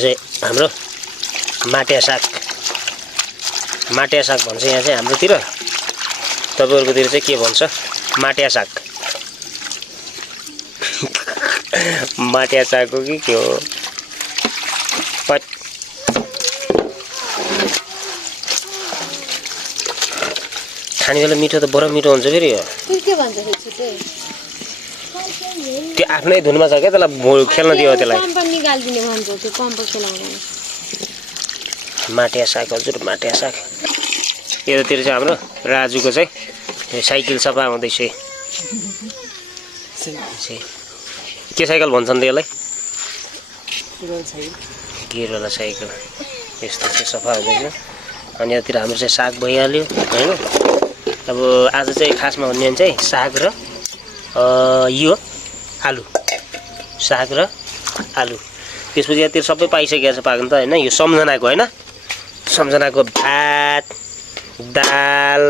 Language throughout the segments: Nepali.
चाहिँ हाम्रो माटिया साग भन्छ यहाँ चाहिँ हाम्रोतिर। तपाईहरुकोतिर चाहिँ के भन्छ? माटिया साग। माटिया साग हो कि के हो? पट खाने बेला मिठो त बडो मिठो हुन्छ फेरि। के भन्छ चाहिँ त्यो आफ्नै धुनमा छ क्या, त्यसलाई खेल्न दियो त्यसलाई। पम्प निकाल्दिने भन्छ, त्यो पम्प खेलाउनु। माटिया साग हजुर, माटिया साग। यतातिर चाहिँ हाम्रो राजुको चाहिँ साइकल सफा हुँदैछ। के साइकल भन्छन् त यसलाई? गिरवाला साइकल। यस्तो चाहिँ सफा हुँदैछ। अनि यतातिर हाम्रो चाहिँ साग भइहाल्यो हैन। अब आज चाहिँ खासमा भन्ने भने चाहिँ साग र यो आलु। साग र आलु। त्यसपछि यतातिर सबै पाइसकेको छ पाक्न त हैन। यो सम्झनाको हैन, सम्झनाको भात दाल।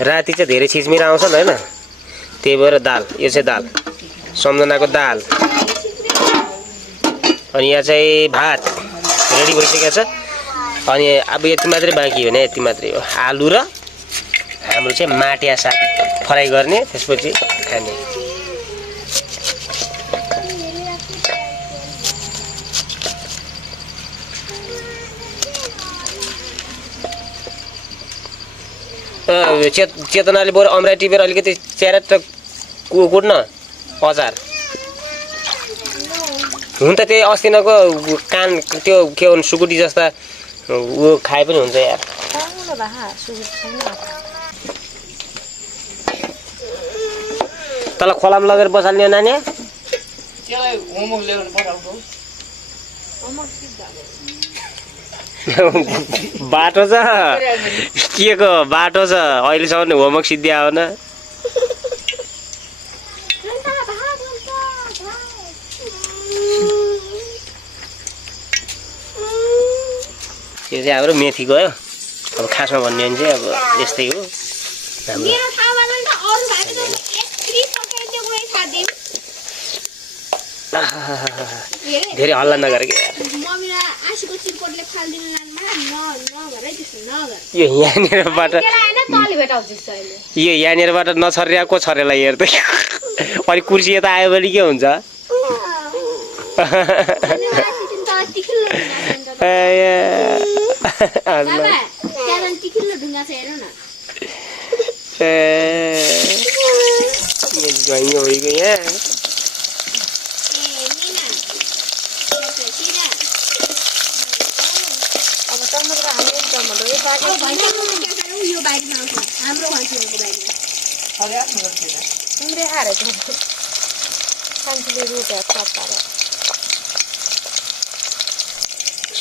राति चाहिँ धेरै छिजमिरा आउँछन् हैन, त्यही भएर दाल। यो चाहिँ दाल, सम्झनाको दाल। अनि यहाँ चाहिँ भात रेडी भइसकेको छ। अनि अब यति मात्रै बाँकी हो भने यति मात्रै हो। आलु र हाम्रो चाहिँ माटिया साग फ्राई गर्ने, त्यसपछि खाने। चेतनाले बरु अमराई टिपेर अलिकति च्यारेट कुट्न अचार। हुन त त्यही अस्तिनको कान त्यो के भन्छ सुकुटी जस्ता ऊ खाए पनि हुन्छ यार। तल खोलामा लगेर बसाल्ने नानी। बाटो छ के को बाटो छ, अहिलेसम्म होमवर्क सिद्धिया हो न। यो चाहिँ हाम्रो मेथी गयो। अब खासमा भन्ने भने चाहिँ अब यस्तै हो हाम्रो। धेरै हल्ला नगर के यार। यो यहाँनिरबाट नछर्याको छरेलाई हेर्दै अनि कुर्सी यता आयो भने के हुन्छ?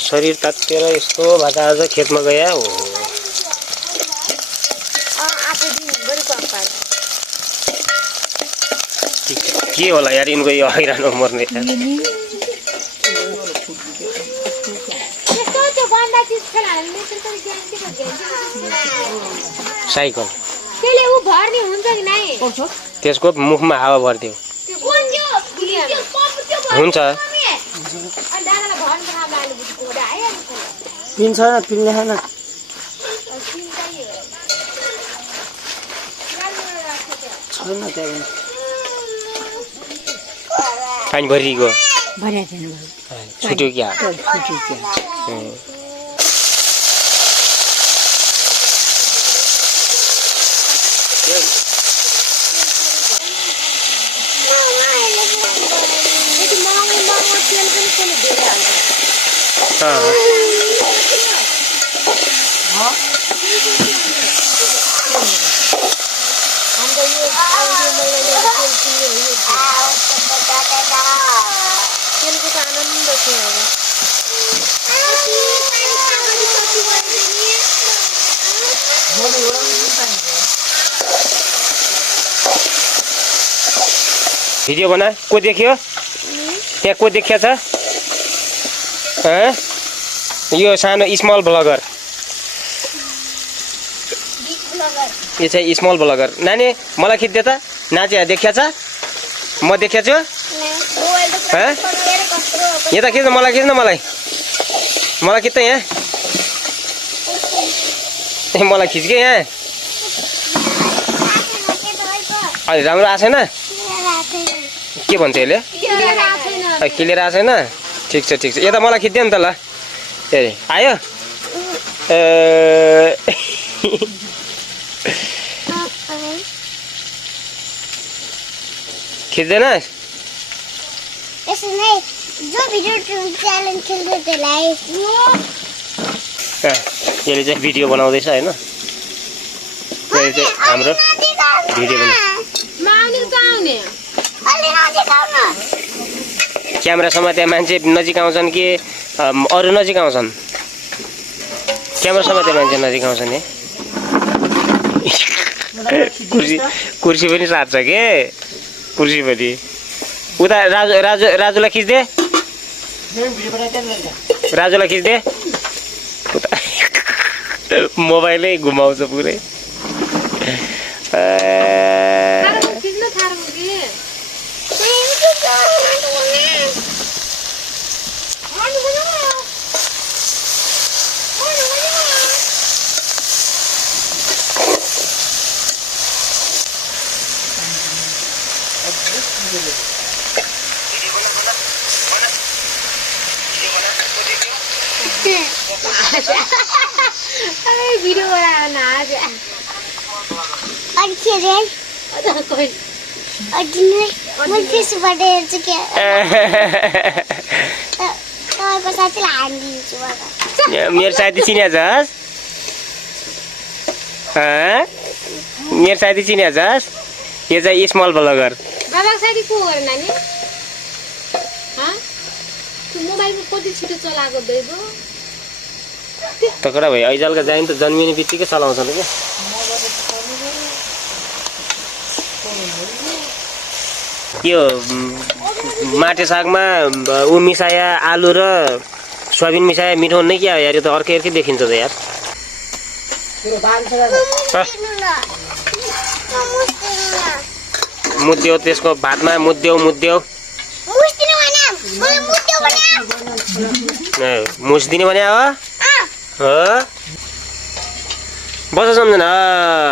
शरीर तातेर यस्तो भएका आज खेतमा गया हो। के होला यार यिनको यो हैरान मर्ने साइकल त्यसको मुखमा हावा भरिदियो हुन्छ। पिन्छ न पिल्ने छैन। छैन त्यहाँ पानी भरिगयो। छुट्यो क्या? भिडियो बना को देखियो? त्यहाँ को देखिया छ? यो सानो स्मल ब्लगर। यो चाहिँ स्मल ब्लगर। नानी मलाई खिच्दे त। नाचे देखिया छ? म देखिया छु? यता खिच्न मलाई खिच्न मलाई खिच्छ यहाँ मलाई खिच के यहाँ अलि राम्रो आएको छैन के भन्छ यसले क्लियर आएको छैन ठिक छ यता मलाई खिच्दियो नि त ल ए आयो खिच्दैन यसले चाहिँ भिडियो बनाउँदैछ होइन हाम्रो भिडियो क्यामेरासम्म त्यहाँ मान्छे नजिक आउँछन् कि अरू नजिक आउँछन् क्यामेरासम्म त्यहाँ मान्छे नजिक आउँछन् नि कुर्सी पनि साट्छ के कुर्सी पनि उता राजुलाई खिच्दे उता मोबाइलै घुमाउँछ पुरै भिडियो बनाउन आज मेरो साथी चिनिया छस् मेरो साथी चिनिया छस् यो चाहिँ स्मल ब्लगर बाबाको साथी को हो नानी मोबाइल कति छिटो चलाएको बेबो तकडा भाइ ऐजालका जाइन त जन्मिने बित्तिकै चलाउँछन् क्या यो माटे सागमा ऊ मिसाया आलु र सोयाबिन मिसाया मिठो हुने क्या यार यो त अर्कै देखिन्छ त यार मुद्देऊ त्यसको भातमा मुद्देऊ मुस्दिने भने हो बस सम्झना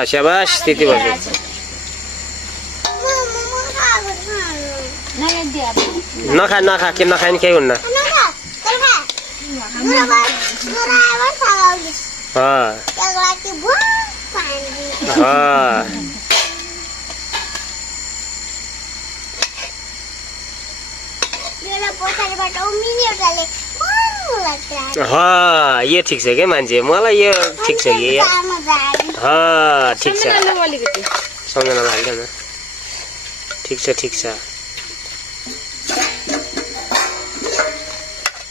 स्याबास त्यति बस्यो नखा के नखाए नि केही हुन्न यो ठिक छ क्या मान्छे मलाई यो ठिक छ कि ठिक छ सम्झना लाग्दैन ठिक छ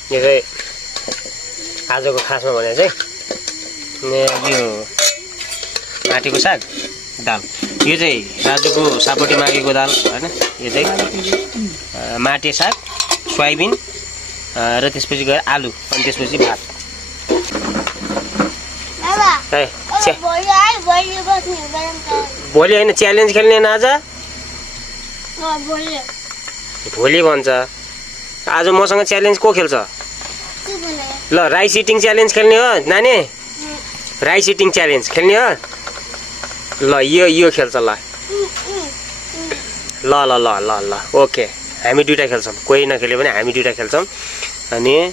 यो चाहिँ आजको खासमा भने चाहिँ यो माटेको साग दाल यो चाहिँ राजुको सापटी मागेको दाल होइन यो चाहिँ माटे साग सोयाबिन र त्यसपछि गएर आलु अनि त्यसपछि भात भोलि होइन च्यालेन्ज खेल्ने आज भोलि भन्छ आज मसँग च्यालेन्ज को खेल्छ ल राइस इटिङ च्यालेन्ज खेल्ने हो नानी राइस इटिङ च्यालेन्ज खेल्ने हो ल यो खेल्छ ल ओके हामी दुईटा खेल्छौँ कोही नखेल्यो भने हामी दुईटा खेल्छौँ अनि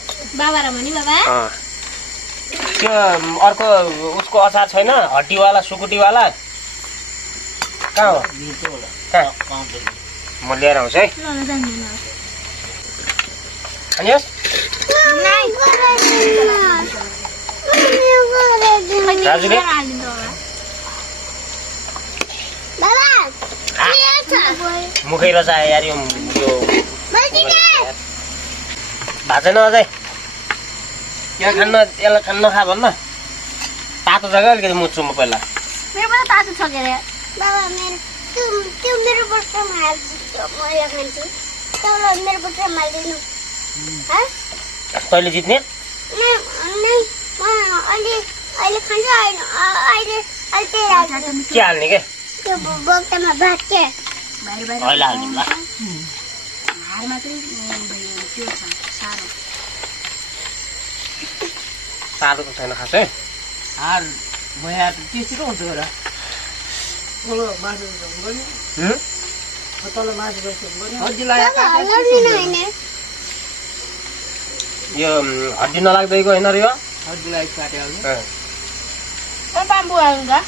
त्यो अर्को उसको अचार छैन हड्डीवाला सुकुटीवाला कहाँ हो म लिएर आउँछु है अनि राजुले मुखै रचायो यार यो भात छैन अझै यसलाई खान नखा भन्न तातो छ क्या अलिकति मुच्छु म पहिला कहिले जित्ने के हाल्ने के अहिले हाल्नु ल त्यो सानो साह्रो त छैन खास है हार भया त त्यसरी हुन्छ र ठुलो मासु गऱ्यो तल मासु बस्नु गऱ्यो हजुरलाई यो हड्डी नलाग्दैको होइन र यो हजुरलाई काट्यो बाबु आउँदा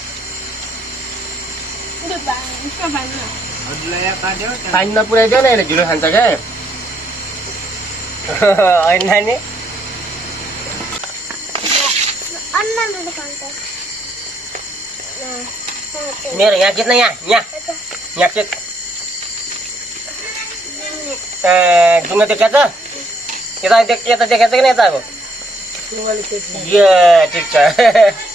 हजुरलाई काट्यो पानी नपुऱ्याइदियो न यसले ढिलो खान्छ क्या होइन नानी मेरो यहाँ खिच्न यहाँ खिच ढुङ्गा देख्या त यता देखेको छ कि यता अब तिमीले के ठिक छ